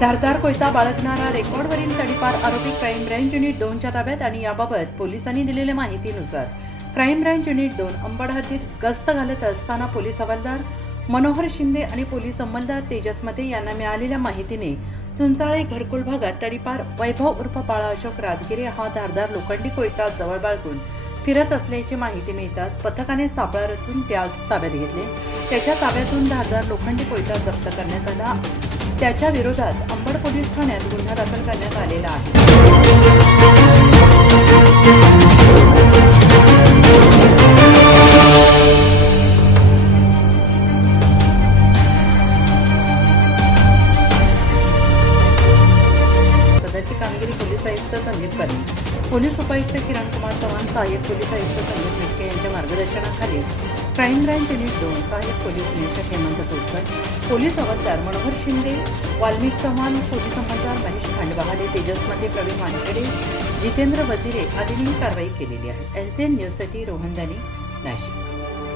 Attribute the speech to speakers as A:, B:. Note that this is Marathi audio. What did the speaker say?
A: धारदार कोयता बाळगणारा रेकॉर्डवरील तडीपार आरोपी क्राईम ब्रँच युनिट दोनच्या ताब्यात आणि याबाबत पोलिसांनी दिलेल्या माहितीनुसार क्राईम ब्रँच युनिट दोन अंबड हद्दीत गस्त घालत असताना पोलीस हवालदार मनोहर शिंदे आणि पोलीस अंमलदार तेजस मते यांना मिळालेल्या माहितीने चुंचाळे घरकुल भागात तडीपार वैभव उर्फ बाळा अशोक राजगिरे हा धारदार लोखंडी कोयता जवळ बाळगून फिरत असल्याची माहिती मिळताच पथकाने सापळा रचून त्यास ताब्यात घेतले. त्याच्या ताब्यातून धारदार लोखंडी कोयता जप्त करण्यात आला. त्याच्या विरोधात अंबड पोलीस ठाण्यात गुन्हा दाखल करण्यात आलेला आहे. कामगिरी पोलीस आयुक्त संदीप पोलीस उपायुक्त किरण कुमार चव्हाण सहाय्यक पोलीस आयुक्त संदीप मिटके यांच्या मार्गदर्शनाखाली क्राईम ब्रँच युनिट दोन सहाय्यक पोलीस निरीक्षक हेमंत तोडकर पोलीस हवालदार मनोहर शिंदे वाल्मिक चव्हाण पोलीस अंमलदार महेश खांडवाहाले तेजसमध्ये प्रवीण वानखेडे जितेंद्र वजिरे आदींनी कारवाई केलेली आहे. एन न्यूजसाठी रोहन दानी नाशिक.